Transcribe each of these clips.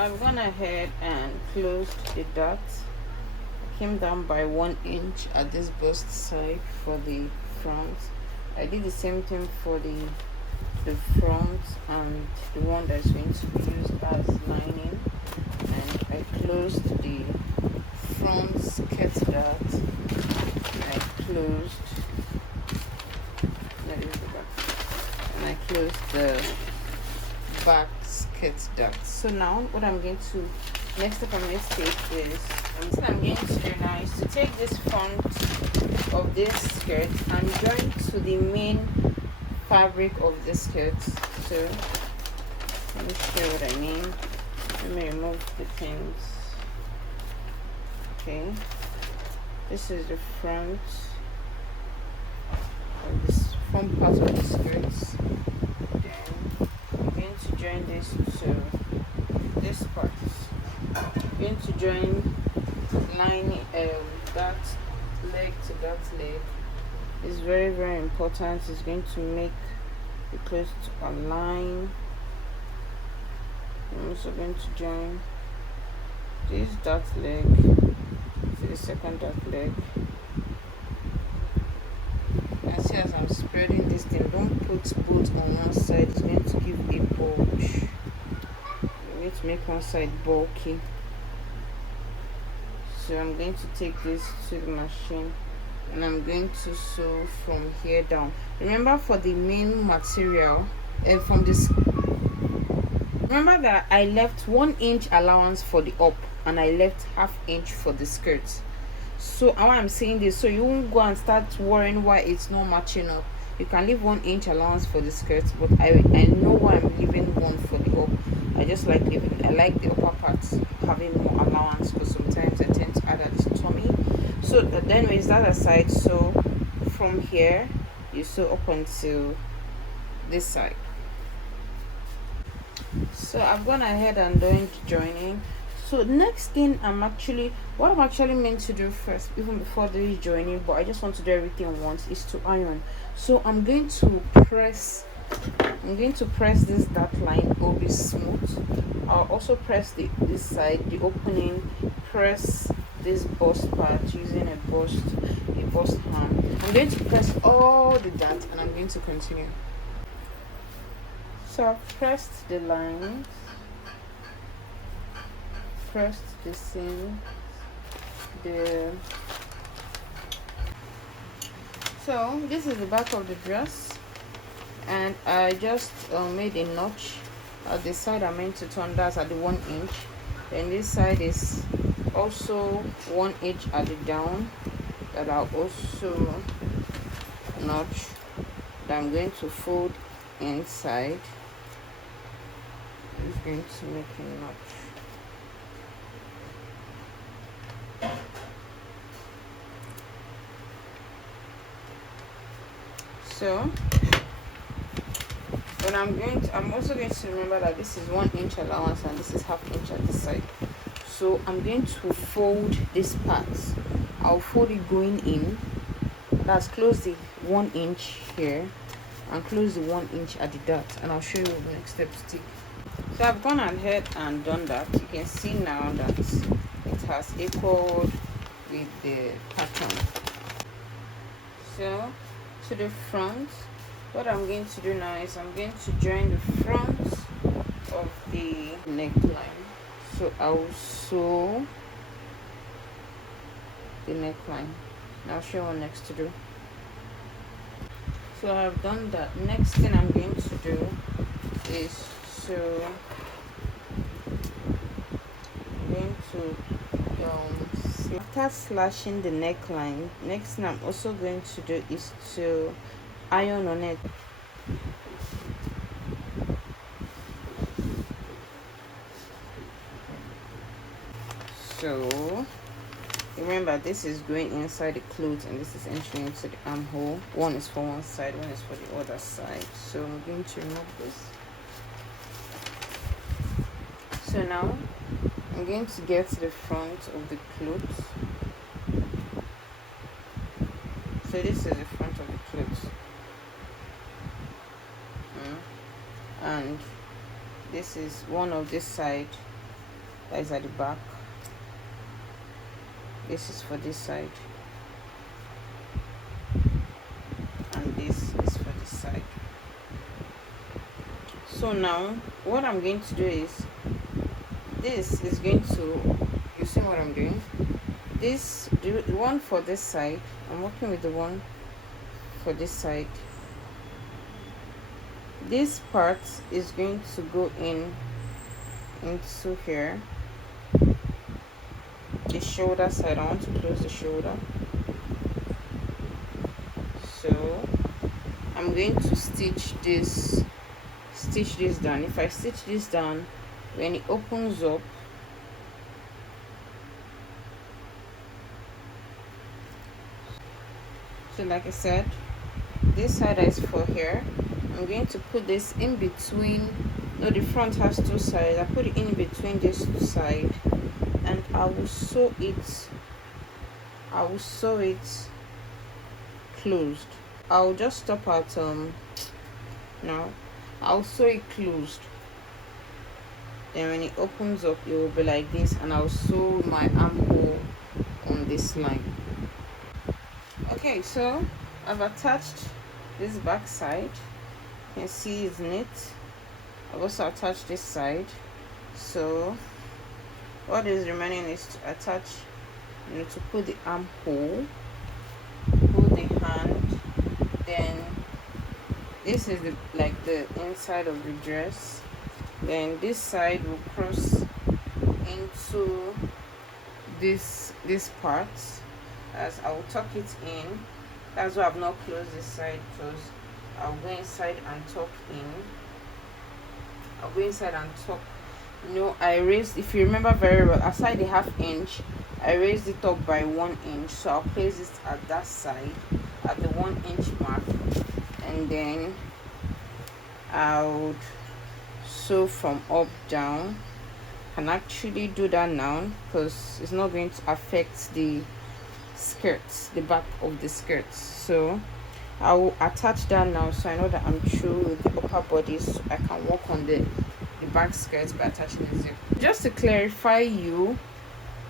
I've gone ahead and closed the dot. Came down by 1 inch at this bust side for the front. I did the same thing for the front and the one that's going to be used as lining, and I closed the front skirt dot. I closed and I closed the back skirt dot. So now what I'm going to next step I'm going to take is what I'm going to do now is to take this front of this skirt and join to the main fabric of the skirt. So let me show you what I mean. Let me remove the pins. Okay, this is the front of this front part of the skirt. Then I'm going to join this to this part. I'm going to join lining that leg to that leg. It's very, very important. It's going to make the clothes to align. I'm also going to join this dot leg to the second dot leg. And see, as I'm spreading this thing, don't put both on one side. It's going to give a bulge. You need to make one side bulky. So I'm going to take this to the machine and I'm going to sew from here down. Remember, for the main material from this, remember that I left 1 inch allowance for the up and I left ½ inch for the skirt. So how I'm saying this, so you won't go and start worrying why it's not matching up. You can leave 1 inch allowance for the skirt, but I know why I'm leaving one for the up. I just like leaving, I like the upper part having more allowance because sometimes I tend to add at the tummy. So then with that aside, so from here you sew up until this side. So I've gone ahead and done the joining. So next thing what I'm actually meant to do first, even before the joining, but I just want to do everything once, is to iron. So I'm going to press this dot line. It will be smooth. I'll also press this side, the opening, press this bust part using a bust hand. I'm going to press all the dots and I'm going to continue. So I've pressed the lines, pressed the seam, so this is the back of the dress, and I just made a notch at the side I'm meant to turn. That's at the 1 inch. Then this side is also 1 inch at the down that I'll also notch, that I'm going to fold inside. I'm just going to make a notch. So when I'm also going to remember that this is 1 inch allowance and this is ½ inch at the side. So I'm going to fold this part. I'll fold it going in. That's close the 1 inch here and close the 1 inch at the dot, and I'll show you the next step to take. So I've gone ahead and done that. You can see now that it has equaled with the pattern. So to the front, what I'm going to do now is I'm going to join the front of the neckline. So I'll sew the neckline. I'll show you what next to do. So I've done that. Next thing I'm going to do is after slashing the neckline, next thing I'm also going to do is to iron on it. So remember, this is going inside the clothes and this is entering into the armhole. One is for one side, one is for the other side. So I'm going to remove this. So now I'm going to get to the front of the clothes. So this is the front of the clothes, and this is one of this side that is at the back. This is for this side, and this is for this side. So now what I'm going to do is, this is going to, you see what I'm doing, this, the one for this side, I'm working with the one for this side. This part is going to go into here, the shoulder side. I want to close the shoulder, so I'm going to stitch this down. If I stitch this down, when it opens up, so like I said, this side is for here. I'm going to put this in between. No, the front has two sides. I put it in between these two sides, and I will sew it closed. I'll just stop at now I'll sew it closed. Then when it opens up, it will be like this, and I'll sew my armhole on this line. Okay, so I've attached this back side. You can see it's neat. I've also attached this side. So what is remaining is to attach, to put the armhole, put the hand, then this is the inside of the dress. Then this side will cross into this part, as I will tuck it in. That's why I've not closed this side, because I'll go inside and tuck in. I raised, if you remember very well, aside the ½ inch, I raised it up by 1 inch. So I'll place it at that side at the 1 inch mark, and then I'll sew from up down. Can actually do that now, because it's not going to affect the skirts, the back of the skirts. So I will attach that now, so I know that I'm through with the upper body, so I can work on the back skirts by attaching the zip. Just to clarify, you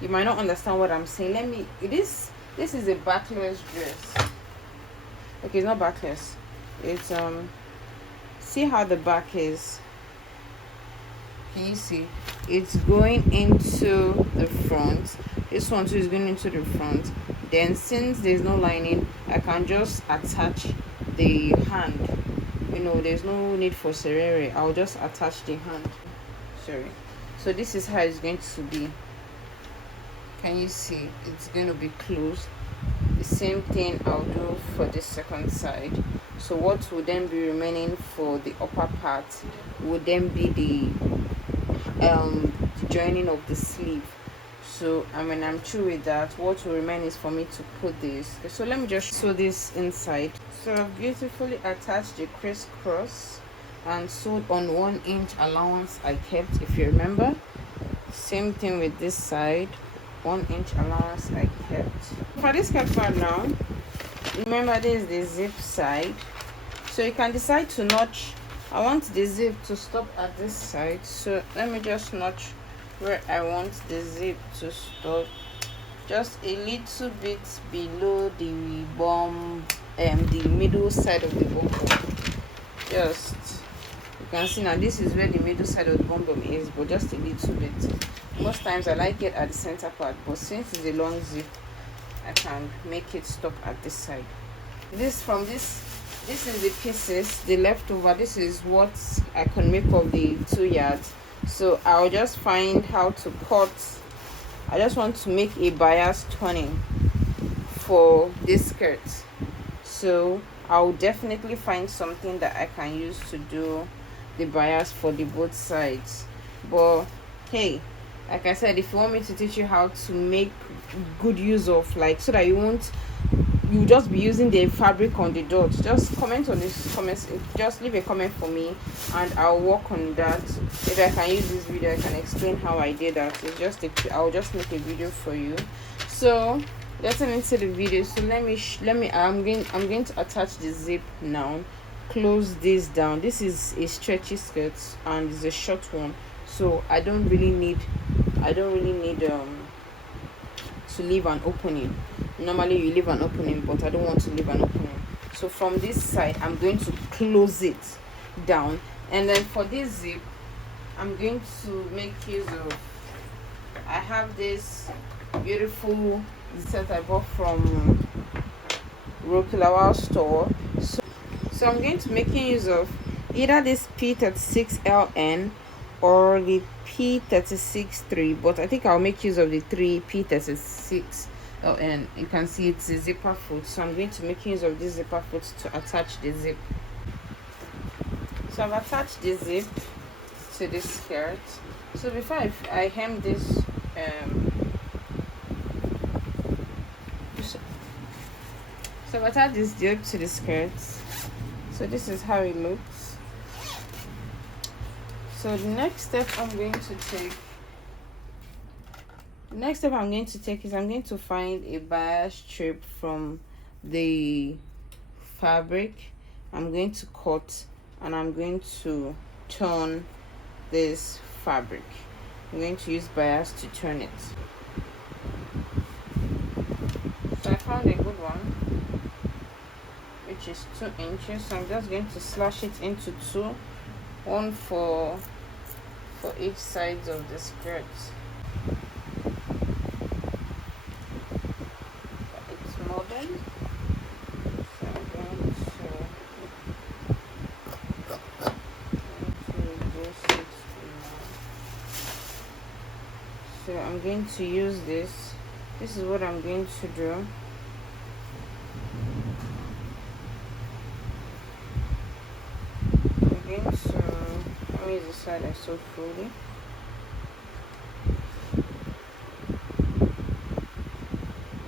might not understand what I'm saying. This is a backless dress. Okay, it's not backless. It's see how the back is. Can you see? It's going into the front. This one too is going into the front. Then since there's no lining, I can just attach the hand. There's no need for serere. I'll just attach the hand. Sorry. So this is how it's going to be. Can you see? It's going to be closed. The same thing I'll do for the second side. So what will then be remaining for the upper part would then be the joining of the sleeve. So when I'm through with that, what will remain is for me to put this. Okay, so let me just sew this inside. So I've beautifully attached the criss-cross and sewed on 1 inch allowance I kept, if you remember. Same thing with this side, 1 inch allowance I kept. For this skirt part now, remember this is the zip side, so you can decide to notch. I want the zip to stop at this side, so let me just notch where I want the zip to stop, just a little bit below the bum, the middle side of the bum. Just, you can see now this is where the middle side of the bum is, but just a little bit. Most times I like it at the center part, but since it's a long zip, I can make it stop at this side. This is the pieces, the leftover. This is what I can make of the 2 yards. So I'll just find how to cut. I just want to make a bias turning for this skirt, so I'll definitely find something that I can use to do the bias for the both sides. But hey, like I said, if you want me to teach you how to make good use of, so that you just be using the fabric on the dots, just comment on this comments, just leave a comment for me and I'll work on that. If I can use this video, I can explain how I did that. It's just I'll just make a video for you. So let's get into the video. So I'm going to attach the zip now. Close this down. This is a stretchy skirt and it's a short one, so I don't really need I don't really need to leave an opening. Normally you leave an opening, but I don't want to leave an opening. So from this side I'm going to close it down, and then for this zip I'm going to make use of, I have this beautiful set I bought from Rokilawa store. So I'm going to make use of either this P36LN or the P36-3, but I think I'll make use of the 3 P36LN. You can see it's a zipper foot, so I'm going to make use of this zipper foot to attach the zip. So I've attached the zip to this skirt. So before I hem this so I've attached this zip to the skirt. So this is how it looks. So the next step I'm going to take is I'm going to find a bias strip from the fabric. I'm going to cut and I'm going to turn this fabric. I'm going to use bias to turn it. So I found a good one, which is 2 inches. So I'm just going to slash it into 2, one for each side of the skirt. It's modern, so I'm going to reduce it now. So I'm going to use this. This is what I'm going to do. Let me use the side I sewed fully.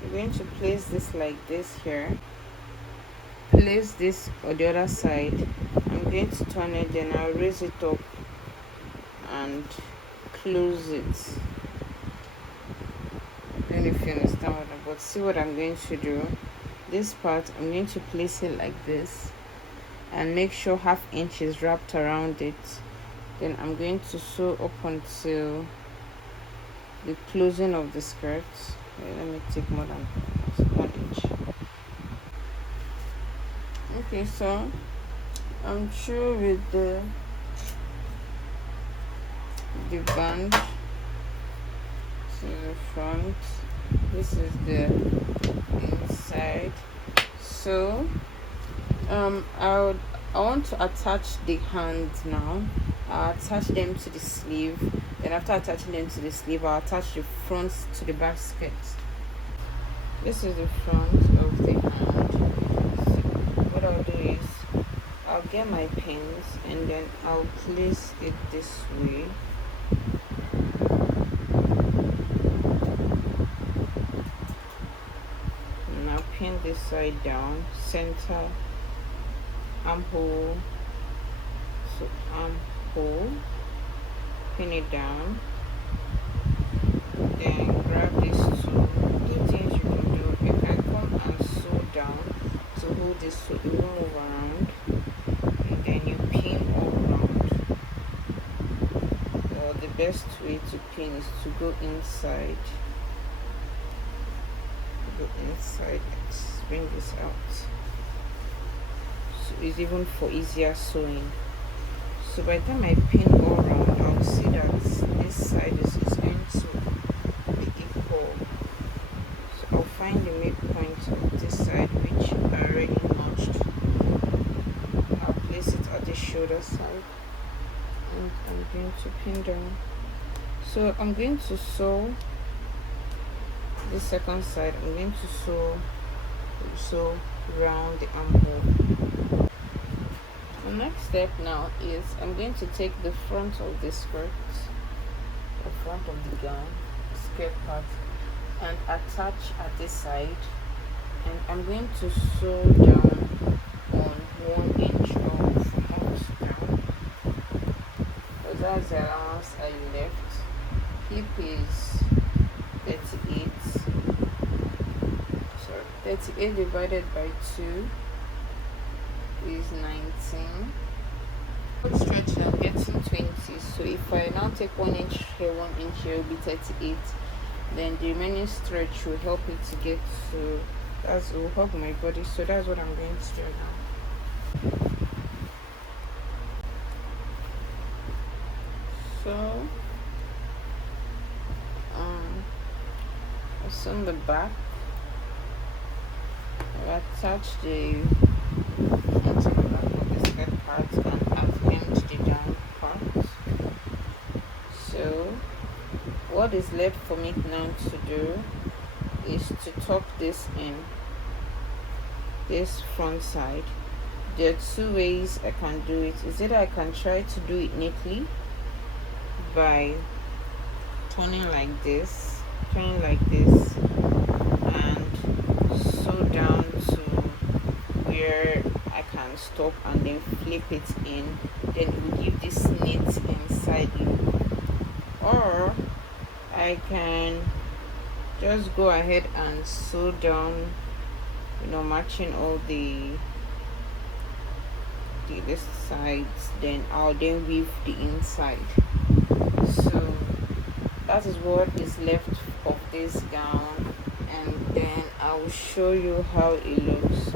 I'm going to place this like this here. Place this on the other side. I'm going to turn it, then I'll raise it up and close it. I don't know if you understand what but see what I'm going to do. This part I'm going to place it like this and make sure 1/2 inch is wrapped around it. Then I'm going to sew up until the closing of the skirt. Wait, let me take more than 1 inch. Okay, so I'm through with the band to the front. This is the inside. So I want to attach the hands now. I'll attach them to the sleeve. Then after attaching them to the sleeve, I'll attach the front to the back skirt. This is the front of the hand. So what I'll do is I'll get my pins and then I'll place it this way. And I'll pin this side down, center armhole, so armhole, pin it down, then grab these two things you can do. You can come and sew down to hold this so it won't move around, and then you pin all around. Well, the best way to pin is to go inside. Let's bring this out. So it's even for easier sewing. So by the time I pin all around, I'll see that this side is going to be equal. So I'll find the midpoint of this side, which I already notched. I'll place it at the shoulder side and I'm going to pin down. So I'm going to sew this second side. I'm going to sew round the armhole. The next step now is I'm going to take the front of the skirt, the front of the gown, the skirt part, and attach at this side, and I'm going to sew down on 1 inch of front down. So that's the allowance I left. Hip is 38. 38 divided by 2 is 19. stretch I'm getting 20. So if I now take 1 inch here, 1 inch here, will be 38. Then the remaining stretch will help it to get to, that will help my body. So that's what I'm going to do now. So it's on the back. I attach the front to the back of the skirt part and have hemmed the down part. So what is left for me now to do is to tuck this in, this front side. There are two ways I can do it. Is either I can try to do it neatly by turning like this, and sew down to where I can stop and then flip it in, then it will give this neat inside look. Or I can just go ahead and sew down, matching all the this sides, then I'll then weave the inside. So that is what is left of this gown, and then I will show you how it looks.